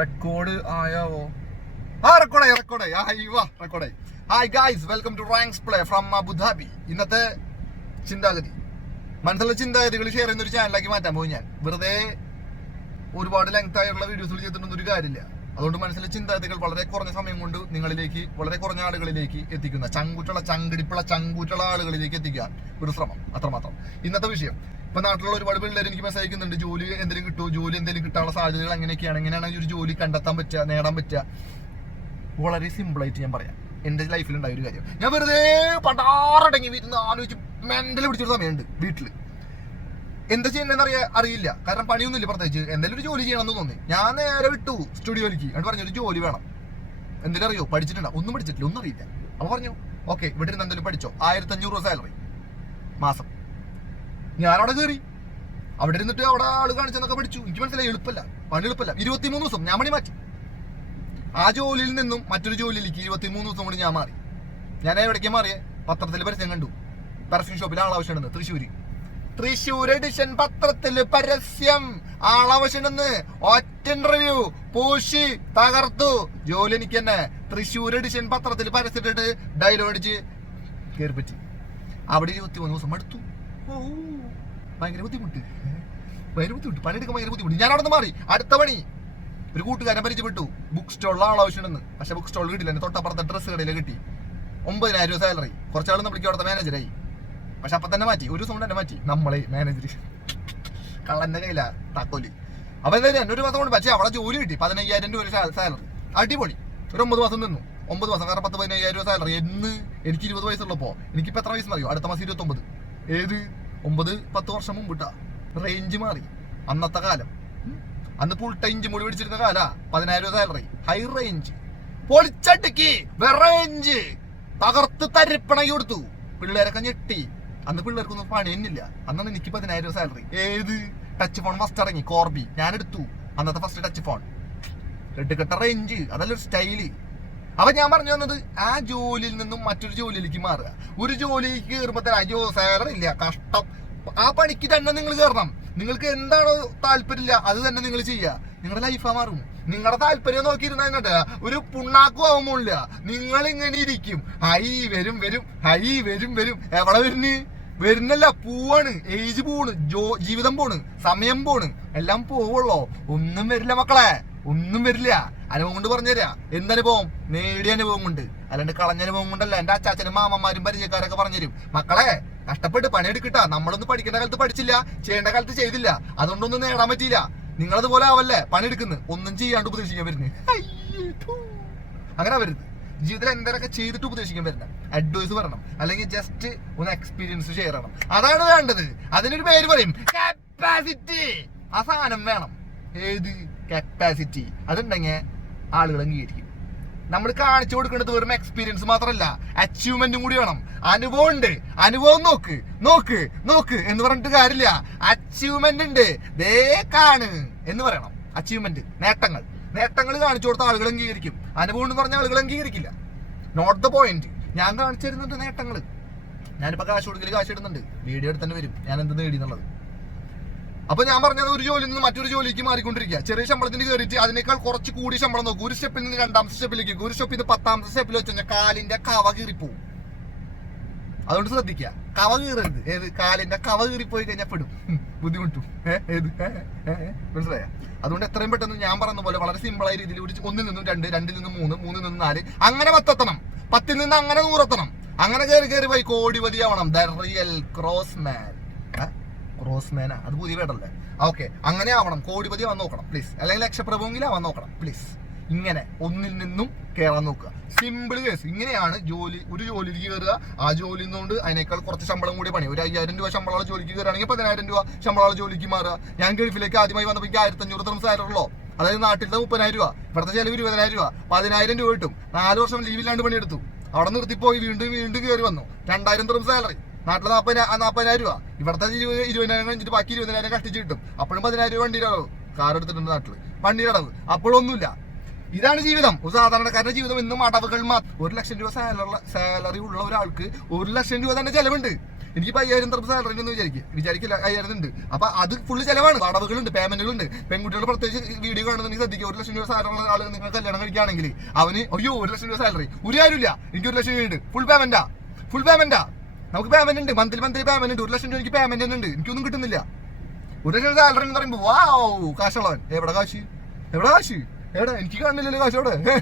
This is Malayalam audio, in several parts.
റെക്കോർഡ് ആയാവോ ആ റെക്കോർഡായി റെക്കോർഡായി ആ വാ റെക്കോർഡായി hi guys welcome to ranks play from Abu Dhabi ഇന്നത്തെ ചിന്താഗതി. മനസ്സിലുള്ള ചിന്താഗതികൾ ഷെയർ ചെയ്യുന്ന ഒരു ചാനലാക്കി മാറ്റാൻ പോയി ഞാൻ. വെറുതെ ഒരുപാട് ലെങ്ത് ആയിട്ടുള്ള വീഡിയോസുകൾ ചെയ്തിട്ടൊന്നും ഒരു കാര്യമില്ല. അതുകൊണ്ട് മനസ്സിലെ ചിന്താഗതികൾ വളരെ കുറഞ്ഞ സമയം കൊണ്ട് നിങ്ങളിലേക്ക് വളരെ കുറഞ്ഞ ആളുകളിലേക്ക് എത്തിക്കുന്ന ചങ്കൂറ്റുള്ള ചങ്കിടിപ്പുള്ള ചങ്കൂറ്റുള്ള ആളുകളിലേക്ക് എത്തിക്കാൻ ഒരു ശ്രമം. അത്രമാത്രം. ഇന്നത്തെ വിഷയം ഇപ്പൊ നാട്ടിലുള്ള ഒരുപാട് പിള്ളേർ എനിക്ക് മെസ്സേജ് അയക്കുന്നുണ്ട്. ജോലി എന്തെങ്കിലും കിട്ടുമോ ജോലി എന്തെങ്കിലും കിട്ടാനുള്ള സാധ്യതകൾ എങ്ങനെയൊക്കെയാണ് എങ്ങനെയാണ് ഒരു ജോലി കണ്ടെത്താൻ പറ്റുക നേടാൻ പറ്റുക. വളരെ സിമ്പിൾ ആയിട്ട് ഞാൻ പറയാം. എന്റെ ലൈഫിൽ ഉണ്ടായ ഒരു കാര്യം. ഞാൻ വെറുതെ പടാറടങ്ങി വീട്ടിൽ നിന്ന് ആലോചിച്ച് മെന്റൽ പിടിച്ചൊരു സമയമുണ്ട് വീട്ടിൽ എന്താ ചെയ്യണമെന്ന് അറിയാ അറിയില്ല. കാരണം പണിയൊന്നുമില്ല പ്രത്യേകിച്ച്. എന്തെങ്കിലും ഒരു ജോലി ചെയ്യണമെന്ന് തോന്നി. ഞാൻ നേരെ വിട്ടു സ്റ്റുഡിയോയിലേക്ക് എന്നിട്ട് പറഞ്ഞു ഒരു ജോലി വേണം. എന്തെങ്കിലും അറിയോ? പഠിച്ചിട്ടുണ്ടോ? ഒന്നും പഠിച്ചിട്ടില്ല. ഒന്നും അറിയില്ല. അപ്പൊ പറഞ്ഞു ഓക്കെ ഇവിടെ ഇരുന്ന് എന്തെങ്കിലും പഠിച്ചോ. ആയിരത്തി അഞ്ഞൂറ് രൂപ സാലറി മാസം. ഞാനവിടെ കയറി അവിടെ ഇരുന്നിട്ട് അവിടെ ആൾ കാണിച്ചെന്നൊക്കെ പഠിച്ചു. എനിക്ക് മനസ്സിലായി എളുപ്പമല്ല പണി എളുപ്പമല്ല ഇരുപത്തിമൂന്ന് ദിവസം ഞാൻ പണി മാറ്റി. ആ ജോലിയിൽ നിന്നും മറ്റൊരു ജോലിയിലേക്ക് ഇരുപത്തിമൂന്ന് ദിവസം കൊണ്ട് ഞാൻ മാറി. ഞാൻ എവിടേക്ക് മാറിയേ? പത്രത്തിൽ പരസ്യം കണ്ടു. പരസ്യം ഷോപ്പിൽ ആളാവശ്യമുണ്ടെന്ന് തൃശ്ശൂര്. തൃശ്ശൂർ എഡിഷൻ പത്രത്തിൽ പരസ്യം. ആളാവശ്യമുണ്ടെന്ന് ഒറ്റ ഇന്റർവ്യൂ പൂശി തകർത്തു. ജോലി എനിക്ക് തന്നെ തൃശ്ശൂർ എഡിഷൻ പത്രത്തിൽ പരസ്യത്തിട്ട് ഡയലോഗ് അടിച്ച് കയറി പറ്റി അവിടെ ഇരുപത്തിമൂന്ന് ദിവസം അടുത്തു ഓ ഭയങ്കര ബുദ്ധിമുട്ട്. ഭയങ്കര ബുദ്ധിമുട്ട്. പണിയെടുക്കാൻ ഭയങ്കര ബുദ്ധിമുട്ട്. ഞാൻ അവിടെ മാറി. അടുത്ത പണി. ഒരു കൂട്ടുകാരൻ പരിചയപ്പെട്ടു. ബുക്ക് സ്റ്റോളിൽ ആളാവശ്യമുണ്ടെന്ന് പക്ഷെ ബുക്ക് സ്റ്റോളിൽ കിട്ടില്ല എന്നെ തൊട്ടപ്പുറത്തെ ഡ്രസ്സ് കടയിൽ കിട്ടി. ഒമ്പതിനായിരം രൂപ സാലറി കുറച്ചാൾ നമ്മൾക്ക് അവിടുത്തെ മാനേജറായി പക്ഷെ അപ്പൊ തന്നെ മാറ്റി. ഒരു ദിവസം കൊണ്ട് തന്നെ മാറ്റി. നമ്മളെ മാനേജർ കള്ളന്റെ കയ്യില. താക്കോലി. അപ്പൊ എന്തായാലും എന്നെ ഒരു മാസം കൊണ്ട് പക്ഷേ അവിടെ ജോലി കിട്ടി. പതിനയ്യായിരം രൂപ ഒരു സാലറി അടിപൊളി. ഒരു ഒമ്പത് മാസം നിന്നു. ഒമ്പത് മാസം കാരണം പത്ത് പതിനയ്യായിരം രൂപ സാലറി എന്ന് എനിക്ക് ഇരുപത് വയസ്സുള്ളപ്പോ. എനിക്കിപ്പോ എത്ര വയസ്സെന്ന് അറിയോ അടുത്ത മാസം ഇരുപത്തൊമ്പത്. ഏത്? ഒമ്പത് പത്ത് വർഷം മുമ്പിട്ട റേഞ്ച് മാറി. അന്നത്തെ കാലം. അന്ന് ഫുൾ ടൈം മുടി പിടിച്ചിരുന്ന കാല. പതിനായിരം സാലറി ഹൈ റേഞ്ച് പൊളിച്ചടുക്കി. റേഞ്ച് തകർത്ത് തരിപ്പണകി കൊടുത്തു. പിള്ളേരൊക്കെ ഞെട്ടി. അന്ന് പിള്ളേർക്കൊന്നും പണി തന്നില്ല അന്നാണ് എനിക്ക് പതിനായിരം സാലറി ഏത്? ടച്ച് ഫോൺ ഫസ്റ്റ് ഇറങ്ങി. കോർബി ഞാൻ എടുത്തു. അന്നത്തെ ഫസ്റ്റ് ടച്ച് ഫോൺ റെഡ് കട്ട റേഞ്ച് അതല്ല ഒരു സ്റ്റൈൽ അപ്പൊ ഞാൻ പറഞ്ഞു വന്നത് ആ ജോലിയിൽ നിന്നും മറ്റൊരു ജോലിയിലേക്ക് മാറുക. ഒരു ജോലിക്ക് കയറുമ്പോ തന്നെ അയ്യോ സാലറി ഇല്ല കഷ്ടം. ആ പണിക്ക് തന്നെ നിങ്ങൾ കയറണം. നിങ്ങൾക്ക് എന്താണോ താല്പര്യമില്ല അത് തന്നെ നിങ്ങൾ ചെയ്യുക. നിങ്ങളുടെ ലൈഫാ മാറും. നിങ്ങളുടെ താല്പര്യം നോക്കിയിരുന്ന എന്നിട്ട് ഒരു പുണ്ണാക്കും ആവുമില്ല നിങ്ങൾ ഇങ്ങനെ ഇരിക്കും. ഹൈ വരും വരും ഹൈ വരും വരും. എവിടെ വരുന്ന്? വരുന്നല്ല പോവാണ്. ഏജ് പോണ് ജോ ജീവിതം പോണ് സമയം പോണ്. എല്ലാം പോവുള്ളോ. ഒന്നും വരില്ല മക്കളെ. ഒന്നും വരില്ല. അനുഭവം കൊണ്ട് പറഞ്ഞുതരാ. എന്തനുഭവം നേടിയ അനുഭവം കൊണ്ട്. അല്ലാണ്ട് കളഞ്ഞ അനുഭവം കൊണ്ടല്ല. എന്റെ അച്ചാച്ചനും മാമന്മാരും പരിചയക്കാരൊക്കെ പറഞ്ഞുതരും. മക്കളെ കഷ്ടപ്പെട്ട് പണിയെടുക്കട്ടാ. നമ്മളൊന്നും പഠിക്കേണ്ട കാലത്ത് പഠിച്ചില്ല. ചെയ്യേണ്ട കാലത്ത് ചെയ്തില്ല. അതുകൊണ്ടൊന്നും നേടാൻ പറ്റിയില്ല. നിങ്ങളതുപോലെ ആവല്ലേ പണിയെടുക്കുന്നത് ഒന്നും ചെയ്യാണ്ട് ഉപദേശിക്കാൻ വരുന്നത് അങ്ങനെ വരുന്നത് ജീവിതത്തിൽ എന്തെങ്കിലുമൊക്കെ ചെയ്തിട്ട് ഉപദേശിക്കാൻ വരുന്നത് അഡ്വൈസ് പറയണം. അല്ലെങ്കിൽ ജസ്റ്റ് ഒന്ന് എക്സ്പീരിയൻസ് ഷെയർ ചെയ്യണം. അതാണ് വേണ്ടത്. അതിനൊരു പേര് പറയും. കപ്പാസിറ്റി ആ സാധനം വേണം. ഏത്? കപ്പാസിറ്റി അതുണ്ടെങ്കിൽ ആളുകൾ അംഗീകരിക്കും. നമ്മൾ കാണിച്ചു കൊടുക്കേണ്ടത് വെറും എക്സ്പീരിയൻസ് മാത്രമല്ല അച്ചീവ്മെന്റും കൂടി വേണം. അനുഭവം ഉണ്ട്. അനുഭവം നോക്ക്. നോക്ക്. നോക്ക്. എന്ന് പറഞ്ഞിട്ട് കാര്യമില്ല. അച്ചീവ്മെന്റ് ഉണ്ട്. ദേ കാണ്. എന്ന് പറയണം. അച്ചീവ്മെന്റ് നേട്ടങ്ങൾ. നേട്ടങ്ങൾ കാണിച്ചു കൊടുത്ത ആളുകൾ അംഗീകരിക്കും. അനുഭവം എന്ന് പറഞ്ഞ ആളുകൾ അംഗീകരിക്കില്ല. നോട്ട് ദ പോയിന്റ് ഞാൻ കാണിച്ചു തരുന്നുണ്ട് നേട്ടങ്ങൾ. ഞാനിപ്പോ കാശ് കൊടുക്കൽ കാശ് ഇടുന്നുണ്ട്. വീഡിയോ എടുത്തന്നെ വരും. ഞാൻ എന്ത് നേടി എന്നുള്ളത്? അപ്പൊ ഞാൻ പറഞ്ഞത് ഒരു ജോലിയിൽ നിന്ന് മറ്റൊരു ജോലിക്ക് മാറിക്കൊണ്ടിരിക്കുക. ചെറിയ ശമ്പളത്തിന് കയറിയിട്ട് അതിനേക്കാൾ കുറച്ച് കൂടി ശമ്പളം നോക്കും. ഒരു സ്റ്റെപ്പിൽ നിന്ന് രണ്ടാമത്തെ സ്റ്റെപ്പിലേക്ക് ഒരു സ്റ്റെപ്പിൽ നിന്ന് പത്താമത്തെ സ്റ്റെപ്പിൽ വെച്ച് കഴിഞ്ഞാൽ കാലിന്റെ കവ കീറിപ്പോവും. അതുകൊണ്ട് ശ്രദ്ധിക്ക കവ കീറരുത്. ഏത്? കാലിന്റെ കവ കീറിപ്പോയി കഴിഞ്ഞാൽ പെടും. ബുദ്ധിമുട്ടും. ഏത്? മനസ്സിലായ? അതുകൊണ്ട് എത്രയും പെട്ടെന്ന് ഞാൻ പറഞ്ഞ പോലെ വളരെ സിമ്പിൾ ആയ രീതിയിൽ ഒരു ഒന്നിൽ നിന്നും രണ്ട് രണ്ടിൽ നിന്നും മൂന്ന് മൂന്നിൽ നിന്നും നാല് അങ്ങനെ പത്തെത്തണം. പത്തിൽ നിന്ന് അങ്ങനെ നൂറെത്തണം. അങ്ങനെ കയറി കയറി പോയി കോടിപതി ആവണം the real cross man cross മാനാ അത് പുതിയ വേടല്ലേ ഓക്കെ. അങ്ങനെ ആവണം. കോടിപതി ആവാൻ നോക്കണം പ്ലീസ് അല്ലെങ്കിൽ ലക്ഷപ്രഭുവെങ്കിലും ആവാൻ നോക്കണം പ്ലീസ് ഇങ്ങനെ ഒന്നിൽ നിന്നും കയറാൻ നോക്കുക. സിമ്പിൾ കേസ് ഇങ്ങനെയാണ് ജോലി ഒരു ജോലിക്ക് കയറുക ആ ജോലി നിന്നുകൊണ്ട് അതിനേക്കാൾ കുറച്ച് ശമ്പളം കൂടി പണി. ഒരു അയ്യായിരം രൂപ ശമ്പളമുള്ള ജോലിക്ക് കയറുകയാണെങ്കിൽ പതിനായിരം രൂപ ശമ്പളമുള്ള ജോലിക്ക് മാറുക. ഞാൻ ഗൾഫിലേക്ക് ആദ്യമായി വന്നപ്പോൾ എനിക്ക് ആയിരത്തി അഞ്ഞൂറ് തരം സാലറി ഉള്ളൂ. അതായത് നാട്ടിലത്തെ മുപ്പതിനായിരം രൂപ. ഇവിടുത്തെ ചിലവ് ഇരുപതിനായിരം രൂപ. പതിനായിരം രൂപ കിട്ടും. നാല് വർഷം ലീവില്ലാണ്ട് പണിയെടുത്തു. അവിടെ നിർത്തിപ്പോയി. വീണ്ടും വീണ്ടും കയറി വന്നു. രണ്ടായിരം തരം സാലറി നാട്ടിലെ നാൽപ്പതിനാ നാൽപ്പതിനായിരം രൂപ. ഇവിടുത്തെ ഇരുപത് ഇരുപതിനായിരം കഴിഞ്ഞിട്ട് ബാക്കി ഇരുപതിനായിരം കഷ്ടിച്ച് കിട്ടും. അപ്പോഴും പതിനായിരം രൂപ വണ്ടിയുടെ അളവ്. കാർ എടുത്തിട്ടുണ്ട് നാട്ടിൽ. വണ്ടിയുടെ അളവ്. അപ്പോഴും ഒന്നുമില്ല. ഇതാണ് ജീവിതം. ഒരു സാധാരണക്കാരന്റെ ജീവിതം ഇന്നും അടവുകൾ മാത്രം ഒരു ലക്ഷം രൂപ സാലറി സാലറി ഉള്ള ഒരാൾക്ക് ഒരു ലക്ഷം രൂപ തന്നെ ചെലവുണ്ട്. എനിക്ക് അയ്യായിരം തരം സാലറി എന്ന് വിചാരിക്കും. വിചാരിക്കില്ല. അയ്യായിരം ഉണ്ട്. അപ്പൊ അത് ഫുള്ള് ചെലവാണ്. അടവുകളുണ്ട് പേയ്മെന്റുകളുണ്ട് പെൺകുട്ടികൾ പ്രത്യേകിച്ച് വീഡിയോ കാണുന്നുണ്ടെങ്കിൽ ശ്രദ്ധിക്കുക ഒരു ലക്ഷം രൂപ സാലറി ഉള്ള ആളുകൾ നിങ്ങൾ കല്യാണം കഴിക്കുകയാണെങ്കിൽ അവന് അയ്യോ ഒരു ലക്ഷം രൂപ സാലറി ഒരു കാര്യമില്ല എനിക്ക് ഒരു ലക്ഷം രൂപ ഉണ്ട്. ഫുൾ പേയ്മെന്റാ ഫുൾ പേയ്മെന്റാ നമുക്ക് പേയ്മെന്റ് ഉണ്ട്. മന്ത്ലി മന്ത്ലി പേയ്മെന്റ് ഉണ്ട്. ഒരു ലക്ഷം രൂപ എനിക്ക് പേയ്മെന്റ് തന്നെ ഉണ്ട്. എനിക്കൊന്നും കിട്ടുന്നില്ല. ഒരു ലക്ഷം സാലറി എന്ന് പറയുമ്പോൾ വാവ് കാശുള്ളവൻ. എവിടെ കാശ്? എവിടെ കാശ്? എവിടെ? എനിക്ക് കാണുന്നില്ലല്ലോ കാശ് എവിടെ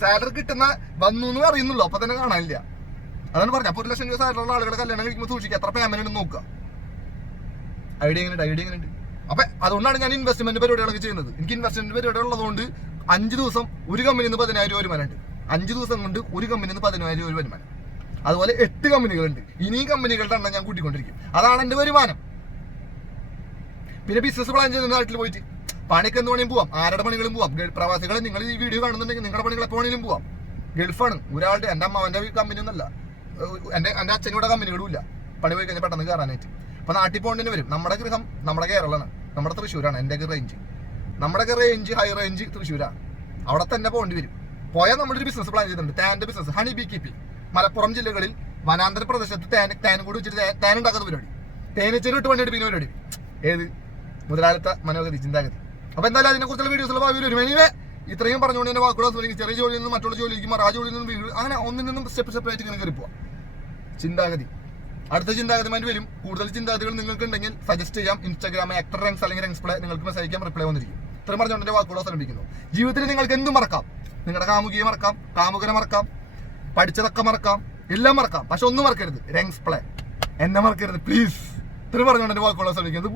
സാലറി കിട്ടുന്ന വന്നു എന്ന് അറിയുന്നുള്ളൂ അപ്പൊ തന്നെ കാണാനില്ല. അതാണ് പറഞ്ഞത്. അപ്പൊ ഒരു ലക്ഷം രൂപ സാലറി ഉള്ള ആളുകളെ കല്യാണം കഴിക്കുമ്പോൾ സൂക്ഷിക്കുക. എത്ര പേയ്മെന്റ് ഉണ്ടെന്ന് നോക്കുക. ഐഡിയ എങ്ങനെ ഐഡിയ എങ്ങനെ ഉണ്ട് അപ്പൊ അതുകൊണ്ടാണ് ഞാൻ ഇൻവെസ്റ്റ്മെന്റ് പരിപാടികളൊക്കെ ചെയ്യുന്നത്. എനിക്ക് ഇൻവെസ്റ്റ്മെന്റ് പരിപാടികൾ ഉള്ളതുകൊണ്ട് അഞ്ച് ദിവസം ഒരു കമ്പനിയിൽ നിന്ന് പതിനായിരം രൂപ വരുമാനമുണ്ട് അഞ്ച് ദിവസം കൊണ്ട് ഒരു കമ്പനിയിൽ നിന്ന് പതിനായിരം രൂപ വരുമാനം. അതുപോലെ എട്ട് കമ്പനികളുണ്ട്. ഇനിയും കമ്പനികളുടെ എണ്ണം ഞാൻ കൂട്ടിക്കൊണ്ടിരിക്കും. അതാണ് എന്റെ വരുമാനം. പിന്നെ ബിസിനസ് പ്ലാൻ ചെയ്യുന്ന നാട്ടിൽ പോയിട്ട് പണിക്ക് എന്ത് പണിയും പോവാം. ആരുടെ പണികളും പോവാം. പ്രവാസികളെ നിങ്ങൾ ഈ വീഡിയോ കാണുന്നുണ്ടെങ്കിൽ നിങ്ങളുടെ പണികൾ എപ്പോൾ വേണേലും പോവാം. ഗൾഫാണ്. ഒരാളുടെ എന്റെ അമ്മാവന്റെ കമ്പനി ഒന്നല്ല എന്റെ എന്റെ അച്ഛനോടെ കമ്പനികളും ഇല്ല പണി പോയി കഴിഞ്ഞാൽ പെട്ടെന്ന് കയറാനായിട്ട് അപ്പൊ നാട്ടിൽ പോകേണ്ടി വരും. നമ്മുടെ ഗൃഹം നമ്മുടെ കേരളമാണ് നമ്മുടെ തൃശ്ശൂരാണ് എന്റെ റേഞ്ച് നമ്മുടെ റേഞ്ച് ഹൈ റേഞ്ച് തൃശ്ശൂരാണ് അവിടെ തന്നെ പോകേണ്ടി വരും. പോയാൽ നമ്മളൊരു ബിസിനസ് പ്ലാൻ ചെയ്തിട്ടുണ്ട്. ടാന്റെ business honey bee keeping Malappuram ജില്ലകളിൽ വനാന്തര പ്രദേശത്ത് തേൻ കൂടി വെച്ചിട്ട് തേൻ ഉണ്ടാക്കുന്ന പരിപാടി. തേനച്ചേരി ഇട്ട് പണിയെടുപ്പിക്കുന്ന പരിപാടി. ഏത്? മുതലാളിത്ത മനോഗതി ചിന്താഗതി. അപ്പൊ എന്തായാലും അതിനെ കുറിച്ചുള്ള വീഡിയോസ് ഭാവി വരും. എനിവേ ഇത്രയും പറഞ്ഞുകൊണ്ട് എന്റെ വാക്കുകൾ തുടങ്ങി ചെറിയ ജോലിയിൽ നിന്നും മറ്റുള്ള ജോലിക്ക് ആ ജോലിയിൽ നിന്നും വീട് അങ്ങനെ ഒന്നിൽ നിന്നും സ്റ്റെപ്പ് സ്റ്റെപ്പ് ആയിട്ട് ഇങ്ങനെ കയറി പോവാം. ചിന്താഗതി. അടുത്ത ചിന്താഗതിമായിട്ട് വരും. കൂടുതൽ ചിന്താഗതികൾ നിങ്ങൾക്ക് ഉണ്ടെങ്കിൽ സജസ്റ്റ് ചെയ്യാം. ഇൻസ്റ്റാഗ്രാം ആക്ടർ റാങ്ക്സ് അല്ലെങ്കിൽ റാങ്ക്സ് പ്ലേ നിങ്ങൾക്ക് മെസ്സേജ് അയക്കാം റിപ്ലൈ വന്നിരിക്കും. ഇത്രയും പറഞ്ഞുകൊണ്ട് എന്റെ വാക്കുകൾ അവസാനിപ്പിക്കുന്നു. ജീവിതത്തിൽ നിങ്ങൾക്ക് എന്തും മറക്കാം. നിങ്ങളുടെ കാമുകിയെ മറക്കാം കാമുകനെ മറക്കാം. പഠിച്ചതൊക്കെ മറക്കാം. എല്ലാം മറക്കാം. പക്ഷെ ഒന്നും മറക്കരുത്. Ranks play. എന്നെ മറക്കരുത്. പ്ലീസ്. ഇത്ര പറഞ്ഞുകൊണ്ട് വാക്കുകൾ ശ്രമിക്കുന്നത്